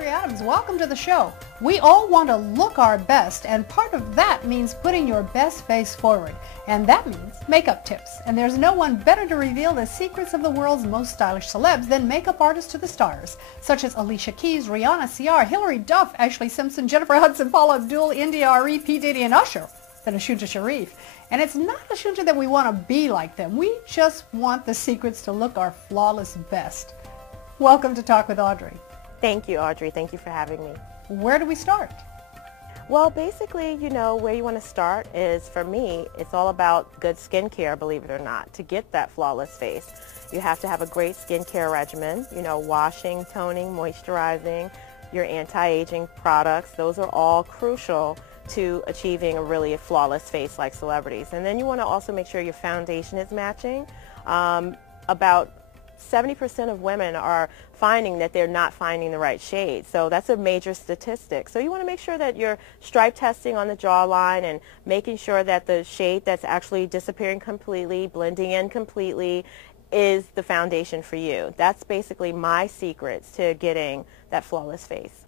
Audrey Adams. Welcome to the show. We all want to look our best, and part of that means putting your best face forward. And that means makeup tips. And there's no one better to reveal the secrets of the world's most stylish celebs than makeup artists to the stars, such as Alicia Keys, Rihanna, Ciara, Hillary, Duff, Ashlee Simpson, Jennifer Hudson, Paula Abdul, India.Arie, Diddy and Usher, and Ashunta Sheriff. And it's not Ashunta that we want to be like them. We just want the secrets to look our flawless best. Welcome to Talk with Audrey. Thank you, Audrey. Thank you for having me. Where do we start? Well, basically, where you want to start is, for me, it's all about good skincare, believe it or not. To get that flawless face, you have to have a great skincare regimen, washing, toning, moisturizing, your anti-aging products. Those are all crucial to achieving a really flawless face like celebrities. And then you want to also make sure your foundation is matching. About 70% of women are finding that they're not finding the right shade. So that's a major statistic. So you want to make sure that you're stripe testing on the jawline and making sure that the shade that's actually disappearing completely, blending in completely, is the foundation for you. That's basically my secrets to getting that flawless face.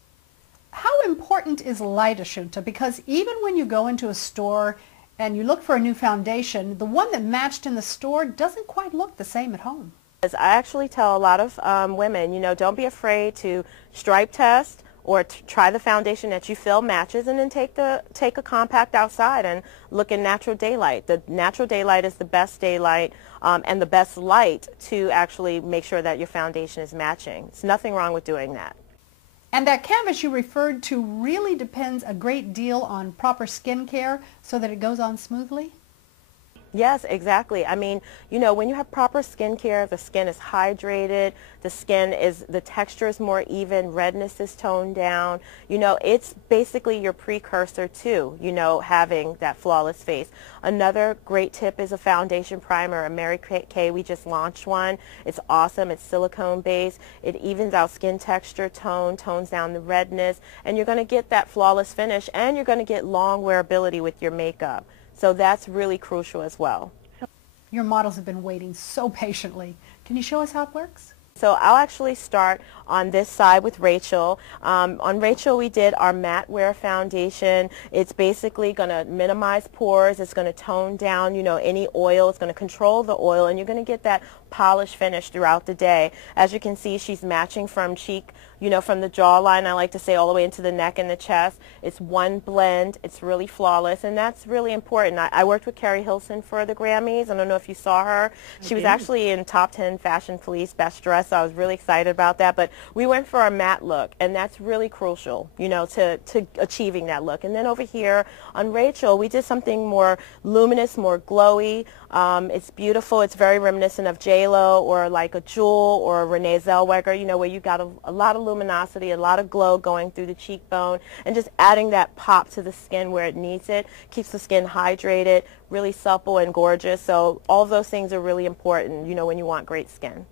How important is light, Ashunta? Because even when you go into a store and you look for a new foundation, the one that matched in the store doesn't quite look the same at home. I actually tell a lot of women, don't be afraid to stripe test or try the foundation that you feel matches, and then take a compact outside and look in natural daylight. The natural daylight is the best daylight and the best light to actually make sure that your foundation is matching. There's nothing wrong with doing that. And that canvas you referred to really depends a great deal on proper skin care so that it goes on smoothly? Yes, exactly. I mean, when you have proper skin care, the skin is hydrated, the texture is more even, redness is toned down. It's basically your precursor to, having that flawless face. Another great tip is a foundation primer, a Mary Kay. We just launched one. It's awesome. It's silicone based. It evens out skin texture, tones down the redness, and you're going to get that flawless finish, and you're going to get long wearability with your makeup. So that's really crucial as well. Your models have been waiting so patiently. Can you show us how it works? So I'll actually start on this side with Rachel. On Rachel, we did our matte wear foundation. It's basically going to minimize pores. It's going to tone down, any oil. It's going to control the oil, and you're going to get that polished finish throughout the day. As you can see, she's matching from cheek, from the jawline, I like to say, all the way into the neck and the chest. It's one blend. It's really flawless, and that's really important. I worked with Carrie Hilson for the Grammys. I don't know if you saw her. She was actually in top 10 Fashion Police Best Dress, so I was really excited about that. But we went for a matte look, and that's really crucial, to achieving that look. And then over here on Rachel, we did something more luminous, more glowy. It's beautiful. It's very reminiscent of J-Lo or like a Jewel or a Renee Zellweger, where you got a lot of luminosity, a lot of glow going through the cheekbone, and just adding that pop to the skin where it needs it. Keeps the skin hydrated, really supple and gorgeous. So all of those things are really important, when you want great skin.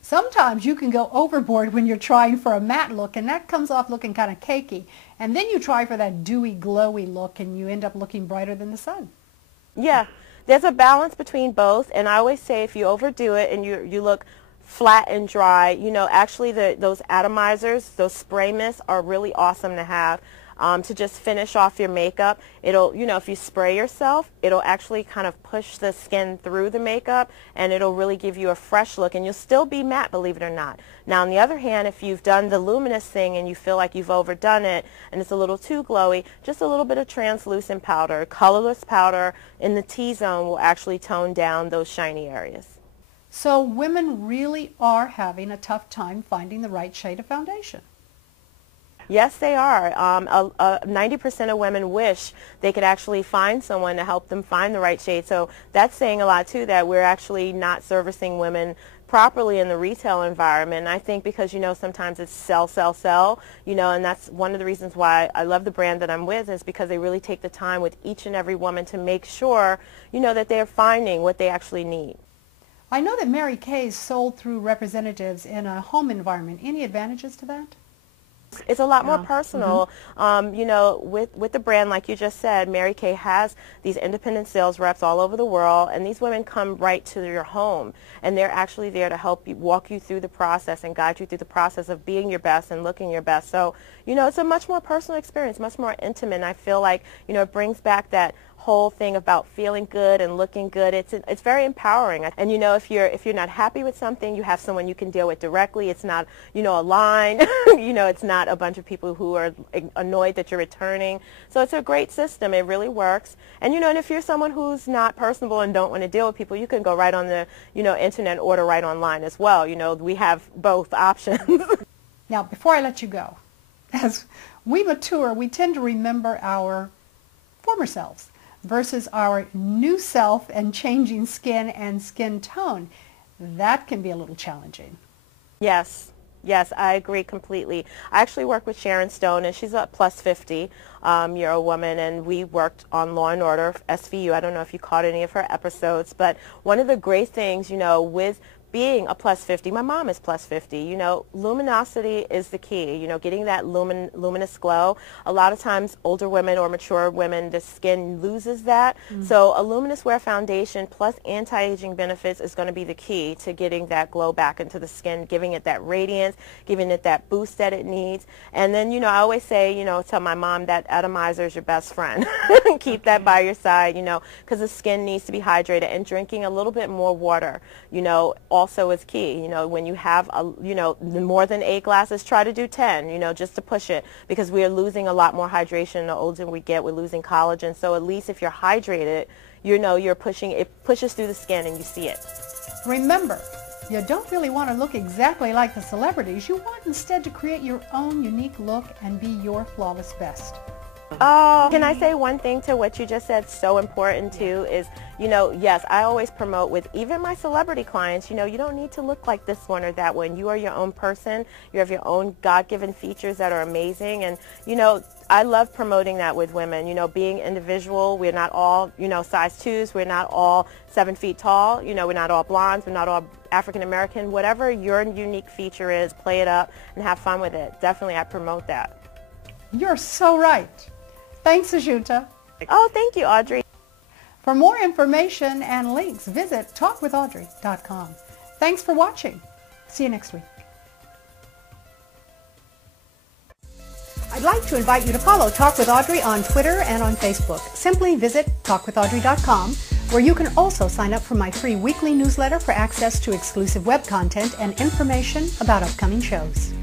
Sometimes you can go overboard when you're trying for a matte look, and that comes off looking kind of cakey. And then you try for that dewy, glowy look, and you end up looking brighter than the sun. Yeah, there's a balance between both, and I always say if you overdo it and you look flat and dry, actually those atomizers, those spray mists are really awesome to have. To just finish off your makeup. It'll, if you spray yourself, it'll actually kind of push the skin through the makeup, and it'll really give you a fresh look, and you'll still be matte, believe it or not. Now, on the other hand, if you've done the luminous thing and you feel like you've overdone it and it's a little too glowy, just a little bit of translucent powder, colorless powder in the T-zone will actually tone down those shiny areas. So women really are having a tough time finding the right shade of foundation. Yes, they are. 90% of women wish they could actually find someone to help them find the right shade. So that's saying a lot, too, that we're actually not servicing women properly in the retail environment. And I think because, sometimes it's sell, and that's one of the reasons why I love the brand that I'm with, is because they really take the time with each and every woman to make sure, that they're finding what they actually need. I know that Mary Kay is sold through representatives in a home environment. Any advantages to that? It's a lot more personal. You know, with the brand, like you just said, Mary Kay has these independent sales reps all over the world, and these women come right to your home, and they're actually there to help you, walk you through the process and guide you through the process of being your best and looking your best. So, you know, it's a much more personal experience, much more intimate, and I feel like, you know, it brings back that whole thing about feeling good and looking good. It's very empowering. And you know, if you're not happy with something, you have someone you can deal with directly. It's not, you know, a line. You know, it's not a bunch of people who are annoyed that you're returning. So it's a great system. It really works. And you know, and if you're someone who's not personable and don't want to deal with people, you can go right on the, you know, internet and order right online as well. You know, we have both options. Now, before I let you go, as we mature, we tend to remember our former selves versus our new self and changing skin and skin tone. That can be a little challenging. Yes. Yes, I agree completely. I actually work with Sharon Stone, and she's a plus 50 year old woman, and we worked on Law and Order, SVU. I don't know if you caught any of her episodes, but one of the great things, you know, with being a plus 50, my mom is plus 50, you know, luminosity is the key, you know, getting that luminous glow. A lot of times older women or mature women, the skin loses that. So a luminous wear foundation plus anti-aging benefits is going to be the key to getting that glow back into the skin, giving it that radiance, giving it that boost that it needs. And then, you know, I always say, you know, tell my mom that atomizer is your best friend. Keep that by your side, you know, because the skin needs to be hydrated, and drinking a little bit more water, you know, also is key. You know, when you have, you know, more than 8 glasses, try to do 10, you know, just to push it, because we are losing a lot more hydration. The older we get, we're losing collagen. So at least if you're hydrated, you know, you're pushing, it pushes through the skin and you see it. Remember, you don't really want to look exactly like the celebrities. You want instead to create your own unique look and be your flawless best. Oh, can I say one thing to what you just said? So important too is, you know, yes, I always promote with even my celebrity clients, you know, you don't need to look like this one or that one. You are your own person. You have your own God-given features that are amazing. And, you know, I love promoting that with women, you know, being individual. We're not all, you know, size 2s. We're not all 7 feet tall. You know, we're not all blondes. We're not all African American. Whatever your unique feature is, play it up and have fun with it. Definitely, I promote that. You're so right. Thanks, Ashunta. Oh, thank you, Audrey. For more information and links, visit talkwithaudrey.com. Thanks for watching. See you next week. I'd like to invite you to follow Talk with Audrey on Twitter and on Facebook. Simply visit talkwithaudrey.com, where you can also sign up for my free weekly newsletter for access to exclusive web content and information about upcoming shows.